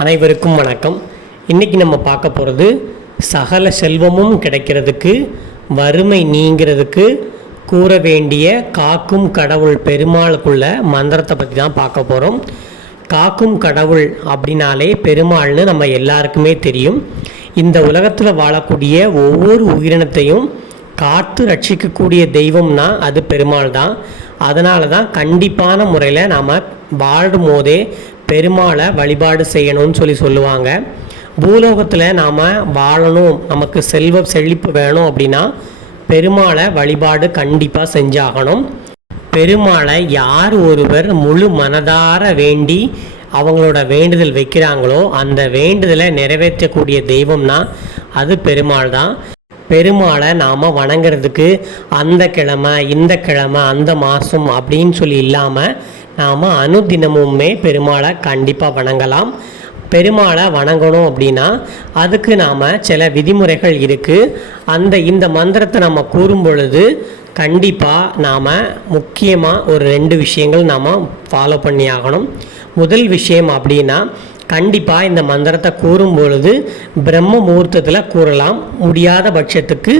அனைவருக்கும் வணக்கம். இன்றைக்கி நம்ம பார்க்க போகிறது சகல செல்வமும் கிடைக்கிறதுக்கு வறுமை நீங்கிறதுக்கு கூற வேண்டிய காக்கும் கடவுள் பெருமாளுக்குள்ள மந்திரத்தை பற்றி தான் பார்க்க போகிறோம் காக்கும் கடவுள் அப்படின்னாலே பெருமாள்னு நம்ம எல்லாருக்குமே தெரியும். இந்த உலகத்தில் வாழக்கூடிய ஒவ்வொரு உயிரினத்தையும் காத்து ரட்சிக்கக்கூடிய தெய்வம்னா அது பெருமாள் தான். அதனால தான் கண்டிப்பான முறையில் நாம் வாழும் போதே பெருமாளை வழிபாடு செய்யணும்னு சொல்லி சொல்லுவாங்க. பூலோகத்தில் நாம் வாழணும். நமக்கு செல்வ செழிப்பு வேணும் அப்படின்னா பெருமாளை வழிபாடு கண்டிப்பாக செஞ்சாகணும். பெருமாளை யார் ஒருவர் முழு மனதார வேண்டி அவங்களோட வேண்டுதல் வைக்கிறாங்களோ அந்த வேண்டுதலை நிறைவேற்றக்கூடிய தெய்வம்னா அது பெருமாள் தான். பெருமாளை நாம் வணங்குறதுக்கு அந்த கிழமை இந்த கிழமை அந்த மாதம் அப்படின்னு சொல்லி இல்லாமல் நாம் அனுதினமுமே பெருமாளை கண்டிப்பாக வணங்கலாம். பெருமாளை வணங்கணும் அப்படின்னா அதுக்கு நாம் சில விதிமுறைகள் இருக்குது அந்த இந்த மந்திரத்தை நம்ம கூறும் பொழுது கண்டிப்பாக நாம் முக்கியமாக ஒரு ரெண்டு விஷயங்கள் நாம் ஃபாலோ பண்ணி ஆகணும். முதல் விஷயம் அப்படின்னா கண்டிப்பாக இந்த மந்திரத்தை கூறும் பொழுது பிரம்ம முகூர்த்தத்தில் கூறலாம். முடியாத பட்சத்துக்கு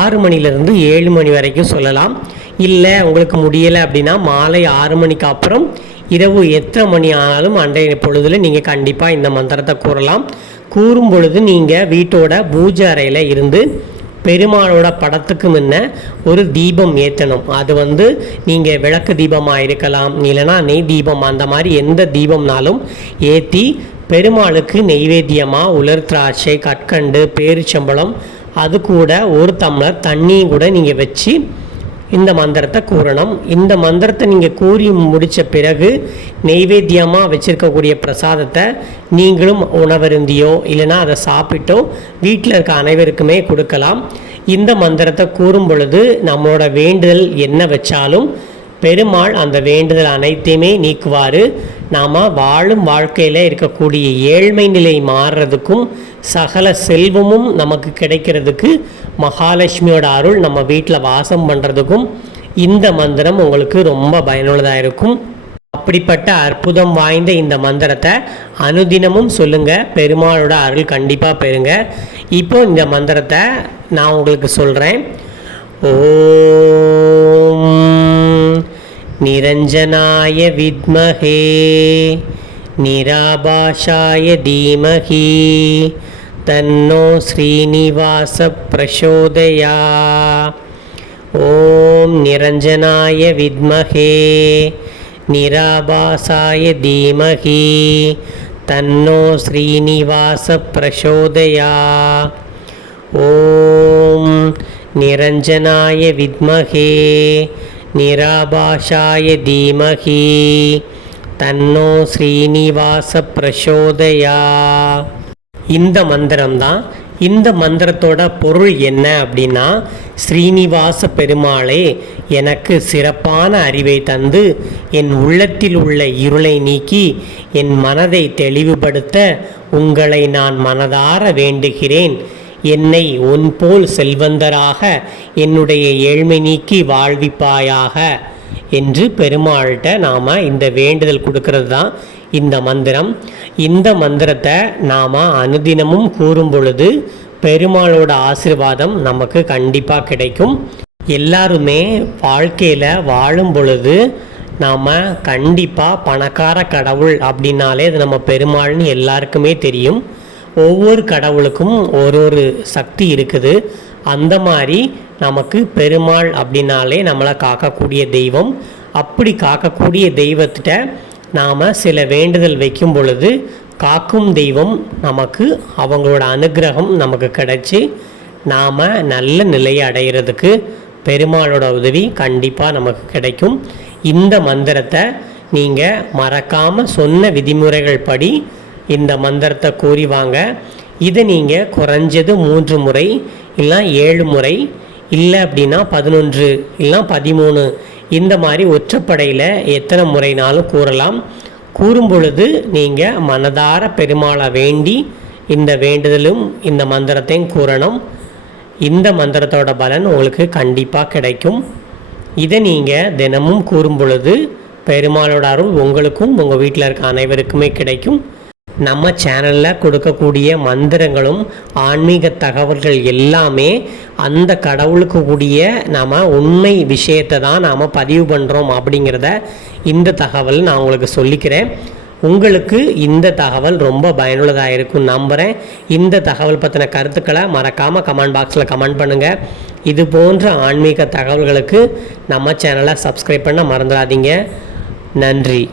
ஆறு மணிலேருந்து ஏழு மணி வரைக்கும் சொல்லலாம். இல்லை உங்களுக்கு முடியலை அப்படின்னா மாலை ஆறு மணிக்கு அப்புறம் இரவு எத்தனை மணி ஆனாலும் அன்றைய பொழுதில் நீங்கள் கண்டிப்பாக இந்த மந்திரத்தை கூறலாம். கூறும் பொழுது நீங்கள் வீட்டோட பூஜை அறையில் இருந்து பெருமாளோட படத்துக்கு முன்ன ஒரு தீபம் ஏற்றணும் அது வந்து நீங்கள் விளக்கு தீபமாக இருக்கலாம் இல்லைனா நெய் தீபம் அந்த மாதிரி எந்த தீபம்னாலும் ஏற்றி பெருமாளுக்கு நெய்வேத்தியமாக உலர் திராட்சை கற்கண்டு பேரிச்சம்பழம் அது கூட ஒரு டம்ளர் தண்ணியும் கூட நீங்கள் வச்சு இந்த மந்திரத்தை கூறணும். இந்த மந்திரத்தை நீங்கள் கூறி முடித்த பிறகு நெய்வேத்தியமாக வச்சுருக்கக்கூடிய பிரசாதத்தை நீங்களும் உணவருந்தியோ இல்லைனா அதை சாப்பிட்டோ வீட்டில் இருக்க அனைவருக்குமே கொடுக்கலாம். இந்த மந்திரத்தை கூறும் பொழுது நம்மளோட வேண்டுதல் என்ன வச்சாலும் பெருமாள் அந்த வேண்டுதல் அனைத்தையுமே நீக்குவார். நாம் வாழும் வாழ்க்கையில் இருக்கக்கூடிய ஏழ்மை நிலை மாறுறதுக்கும் சகல செல்வமும் நமக்கு கிடைக்கிறதுக்கு மகாலட்சுமியோட அருள் நம்ம வீட்டில் வாசம் பண்ணுறதுக்கும் இந்த மந்திரம் உங்களுக்கு ரொம்ப பயனுள்ளதாக இருக்கும். அப்படிப்பட்ட அற்புதம் வாய்ந்த இந்த மந்திரத்தை அனுதினமும் சொல்லுங்க. பெருமாளோட அருள் கண்டிப்பாக பெறுங்க. இப்போ இந்த மந்திரத்தை நான் உங்களுக்கு சொல்கிறேன் ஓம் निरञ्जनाय विद्महे निराभाषाय धीमहि तन्नो श्रीनिवासप्रचोदया। ॐ निरञ्जनाय विद्महे निराभासाय धीमहि तन्नो श्रीनिवासप्रचोदया। ॐ निरञ्जनाय विद्महे நிராபாஷாய தீமகி தன்னோ ஸ்ரீனிவாச பிரசோதயா இந்த மந்திரம் தான் இந்த மந்திரத்தோட பொருள் என்ன அப்படின்னா ஸ்ரீனிவாச பெருமாளே எனக்கு சிறப்பான அறிவை தந்து என் உள்ளத்தில் உள்ள இருளை நீக்கி என் மனதை தெளிவுபடுத்த உங்களை நான் மனதார வேண்டுகிறேன். என்னை உன்போல் செல்வந்தராக என்னுடைய ஏழ்மை நீக்கி வாழ்விப்பாயாக என்று பெருமாள்கிட்ட நாம் இந்த வேண்டுதல் கொடுக்கறது தான் இந்த மந்திரம். இந்த மந்திரத்தை நாம் அனுதினமும் கூறும் பொழுது பெருமாளோட ஆசிர்வாதம் நமக்கு கண்டிப்பாக கிடைக்கும். எல்லாருமே வாழ்க்கையில் வாழும் பொழுது நாம் கண்டிப்பாக பணக்கார கடவுள் அப்படின்னாலே அது நம்ம பெருமாள்னு எல்லாருக்குமே தெரியும். ஒவ்வொரு கடவுளுக்கும் ஒரு ஒரு சக்தி இருக்குது. அந்த மாதிரி நமக்கு பெருமாள் அப்படின்னாலே நம்மளை காக்கக்கூடிய தெய்வம். அப்படி காக்கக்கூடிய தெய்வத்திட்ட நாம் சில வேண்டுதல் வைக்கும் பொழுது காக்கும் தெய்வம் நமக்கு அவங்களோட அனுகிரகம் நமக்கு கிடைச்சி நாம் நல்ல நிலையை அடைகிறதுக்கு பெருமாளோட உதவி கண்டிப்பாக நமக்கு கிடைக்கும். இந்த மந்திரத்தை நீங்கள் மறக்காமல் சொன்ன விதிமுறைகள் படி இந்த மந்திரத்தை கூறி வாங்க. இதை நீங்கள் குறைஞ்சது மூன்று முறை இல்லை ஏழு முறை இல்லை அப்படின்னா பதினொன்று இல்லைனா பதிமூணு. இந்த மாதிரி ஒற்றைப்படையில் எத்தனை முறைனாலும் கூறலாம். கூறும் பொழுது நீங்கள் மனதார பெருமாளை வேண்டி இந்த வேண்டுதலும் இந்த மந்திரத்தையும் கூறணும். இந்த மந்திரத்தோட பலன் உங்களுக்கு கண்டிப்பாக கிடைக்கும். இதை நீங்கள் தினமும் கூறும் பொழுது பெருமாளோட அருள் உங்களுக்கும் உங்கள் வீட்டில் இருக்க அனைவருக்குமே கிடைக்கும். நம்ம சேனலில் கொடுக்கக்கூடிய மந்திரங்களும் ஆன்மீக தகவல்கள் எல்லாமே அந்த கடவுளுக்கு கூடிய நாம் உண்மை விஷயத்தை தான் நாம் பதிவு பண்ணுறோம் அப்படிங்கிறத இந்த தகவல் நான் உங்களுக்கு சொல்லிக்கிறேன். உங்களுக்கு இந்த தகவல் ரொம்ப பயனுள்ளதாக இருக்கும் நம்புகிறேன் இந்த தகவல் பற்றின கருத்துக்களை மறக்காமல் கமெண்ட் பாக்ஸில் கமெண்ட் பண்ணுங்கள் இது போன்ற ஆன்மீக தகவல்களுக்கு நம்ம சேனலை சப்ஸ்கிரைப் பண்ண மறந்துடாதீங்க. நன்றி.